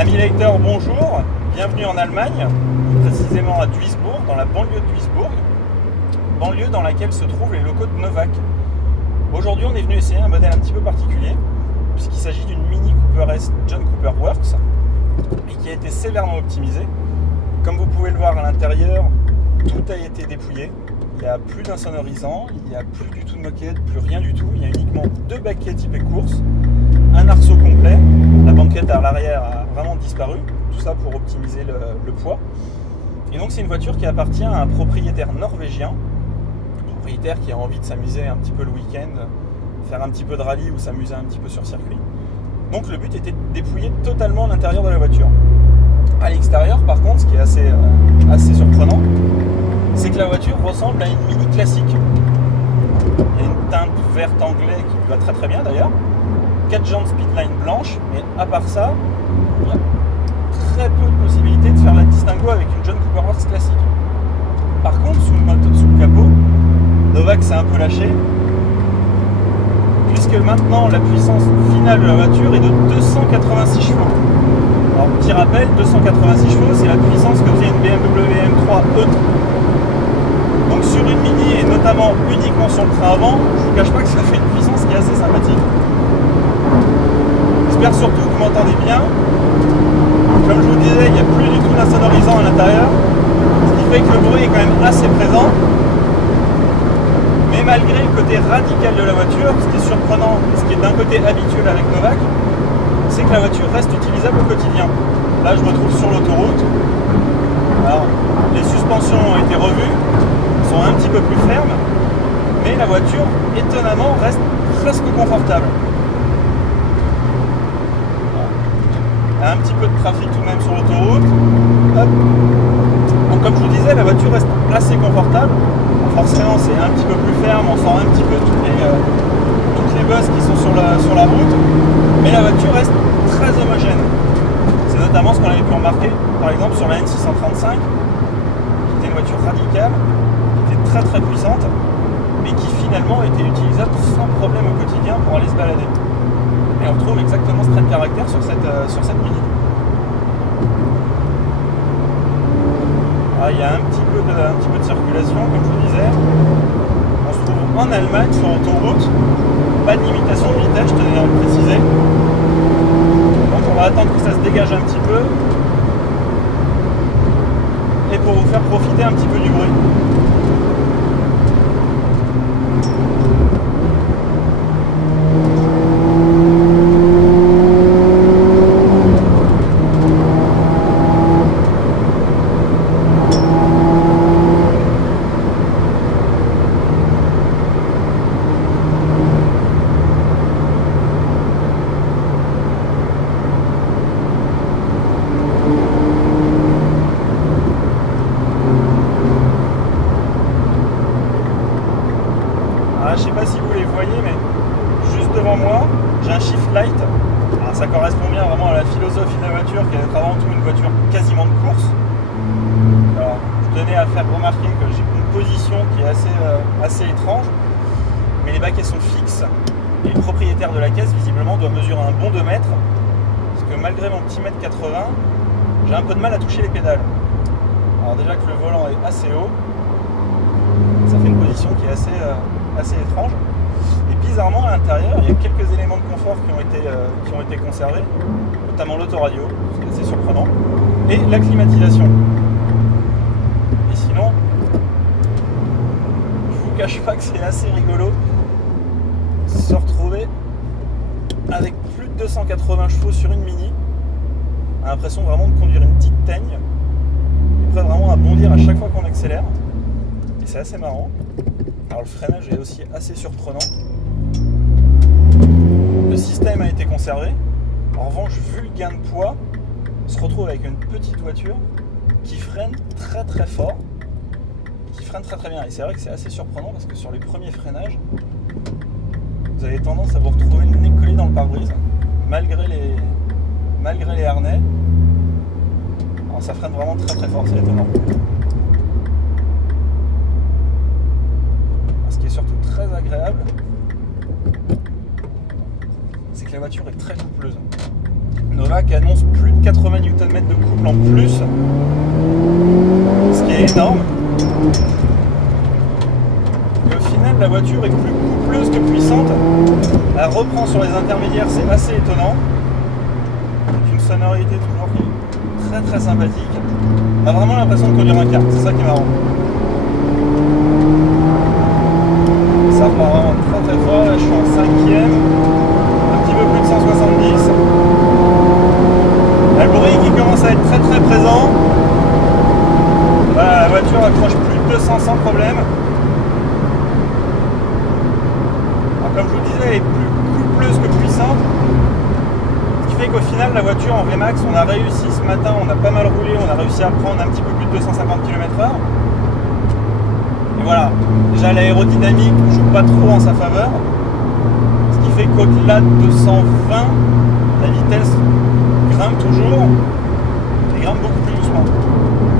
Amis lecteurs, bonjour, bienvenue en Allemagne, précisément à Duisbourg, dans la banlieue de Duisbourg, banlieue dans laquelle se trouvent les locaux de Novak. Aujourd'hui, on est venu essayer un modèle un petit peu particulier, puisqu'il s'agit d'une Mini Cooper S John Cooper Works, et qui a été sévèrement optimisée. Comme vous pouvez le voir à l'intérieur, tout a été dépouillé. Il n'y a plus d'insonorisant, il n'y a plus du tout de moquette, plus rien du tout. Il y a uniquement deux baquets typés course, un arceau complet. La banquette à l'arrière a vraiment disparu. Tout ça pour optimiser le poids. Et donc c'est une voiture qui appartient à un propriétaire norvégien. Un propriétaire qui a envie de s'amuser un petit peu le week-end, faire un petit peu de rallye ou s'amuser un petit peu sur circuit. Donc le but était de dépouiller totalement l'intérieur de la voiture. À l'extérieur, par contre, ce qui est assez surprenant, c'est que la voiture ressemble à une Mini classique. Il y a une teinte verte anglais qui lui va très très bien d'ailleurs. 4 jantes Speedline blanches, mais à part ça, il y a très peu de possibilités de faire la distinguo avec une John Cooper Works classique. Par contre, sous le capot, Novak s'est un peu lâché, puisque maintenant la puissance finale de la voiture est de 286 chevaux. Alors, petit rappel, 286 chevaux, c'est la puissance que faisait une BMW M3 E3. Donc sur une Mini, et notamment uniquement sur le train avant, je ne vous cache pas que ça fait une puissance qui est assez sympathique. J'espère surtout que vous m'entendez bien. Comme je vous disais, il n'y a plus du tout d'insonorisant à l'intérieur, ce qui fait que le bruit est quand même assez présent. Mais malgré le côté radical de la voiture, ce qui est surprenant, ce qui est d'un côté habituel avec Novak, c'est que la voiture reste utilisable au quotidien. Là, je me trouve sur l'autoroute. Alors, les suspensions ont été revues, sont un petit peu plus fermes, mais la voiture, étonnamment, reste presque confortable. Il y a un petit peu de trafic tout de même sur l'autoroute. Donc, comme je vous disais, la voiture reste assez confortable. Forcément, c'est un petit peu plus ferme, on sent un petit peu toutes les bosses qui sont sur la route, mais la voiture reste très homogène. C'est notamment ce qu'on avait pu remarquer, par exemple, sur la N635, qui était une voiture radicale, qui était très très puissante, mais qui finalement était utilisable sans problème au quotidien pour aller se balader. Et on retrouve exactement ce trait de caractère sur cette Mini. Il y a un petit peu de circulation, comme je vous disais. On se trouve en Allemagne sur autoroute. Pas de limitation de vitesse, je tenais à le préciser. Donc on va attendre que ça se dégage un petit peu. Et pour vous faire profiter un petit peu du bruit. Je ne sais pas si vous les voyez, mais juste devant moi, j'ai un Shift Light. Alors, ça correspond bien vraiment à la philosophie de la voiture, qui est d'être avant tout une voiture quasiment de course. Alors, je tenais à faire remarquer que j'ai une position qui est assez étrange, mais les baquets sont fixes, et le propriétaire de la caisse, visiblement, doit mesurer un bon 2 mètres, parce que malgré mon petit mètre 80, j'ai un peu de mal à toucher les pédales. Alors déjà que le volant est assez haut, ça fait une position qui est assez étrange. Et bizarrement, à l'intérieur, il y a quelques éléments de confort qui ont été conservés, notamment l'autoradio, ce qui est assez surprenant, et la climatisation. Et sinon, je vous cache pas que c'est assez rigolo de se retrouver avec plus de 280 chevaux sur une Mini. On a l'impression vraiment de conduire une petite teigne, et prêt vraiment à bondir à chaque fois qu'on accélère. Et c'est assez marrant. Alors le freinage est aussi assez surprenant. Le système a été conservé. En revanche, vu le gain de poids, on se retrouve avec une petite voiture qui freine très très fort, qui freine très très bien. Et c'est vrai que c'est assez surprenant parce que sur les premiers freinages, vous avez tendance à vous retrouver le nez collé dans le pare-brise, malgré les harnais. Alors ça freine vraiment très très fort, c'est étonnant. Ce qui est surtout très agréable, c'est que la voiture est très coupleuse. Novak annonce plus de 80 Nm de couple en plus, ce qui est énorme. Et au final, la voiture est plus coupleuse que puissante. Elle reprend sur les intermédiaires, c'est assez étonnant. Avec une sonorité toujours très très sympathique. On a vraiment l'impression de conduire un kart, c'est ça qui est marrant. Ça part vraiment très très fort, là je suis en 5e, un petit peu plus de 170. Là, le bruit qui commence à être très très présent. Voilà, la voiture accroche plus de 200 sans problème. Alors, comme je vous disais, elle est plus coupleuse que puissante. Ce qui fait qu'au final, la voiture en VMAX, on a réussi ce matin, on a pas mal roulé, on a réussi à prendre un petit peu plus de 250 km/h. Et voilà, déjà l'aérodynamique ne joue pas trop en sa faveur. Ce qui fait qu'au-delà de 220, la vitesse grimpe toujours et grimpe beaucoup plus doucement.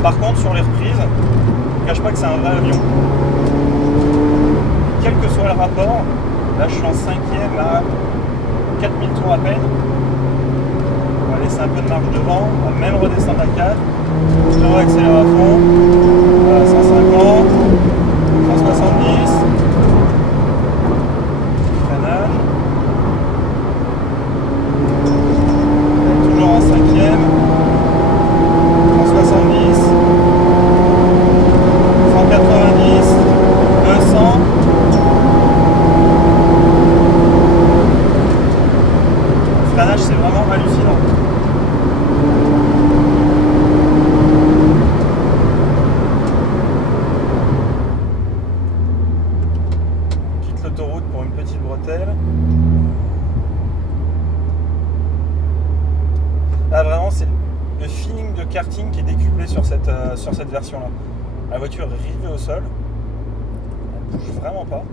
Par contre, sur les reprises, je ne cache pas que c'est un vrai avion. Quel que soit le rapport, là je suis en 5e à 4000 tours à peine. On va laisser un peu de marge devant, on va même redescendre à 4. Je réaccélère à fond. Voilà, 150, 170. Freinage. Toujours en 5e. 170. 190. 200. Le freinage, c'est vraiment hallucinant. L'autoroute pour une petite bretelle. Là vraiment c'est le feeling de karting qui est décuplé sur cette version là. La voiture est rivée au sol, elle bouge vraiment pas,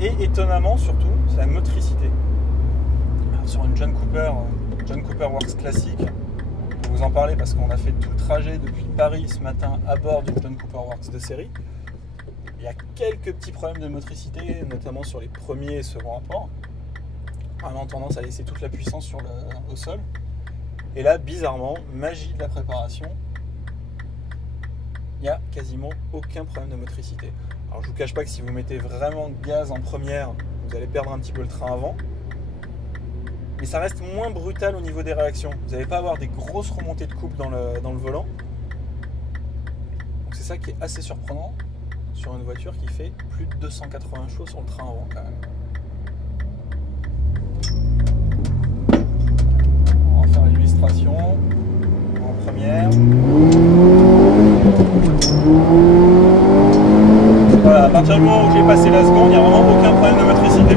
et étonnamment surtout c'est la motricité. Alors, sur une John Cooper Works classique, je vais vous en parler parce qu'on a fait tout le trajet depuis Paris ce matin à bord d'une John Cooper Works de série. Il y a quelques petits problèmes de motricité, notamment sur les premiers et seconds rapports. On a tendance à laisser toute la puissance au sol. Et là, bizarrement, magie de la préparation, il n'y a quasiment aucun problème de motricité. Alors je ne vous cache pas que si vous mettez vraiment de gaz en première, vous allez perdre un petit peu le train avant. Mais ça reste moins brutal au niveau des réactions. Vous n'allez pas avoir des grosses remontées de couple dans le volant. Donc c'est ça qui est assez surprenant sur une voiture qui fait plus de 280 chevaux sur le train avant quand même. On va faire l'illustration en première. Voilà, à partir du moment où j'ai passé la seconde, il n'y a vraiment aucun problème de motricité.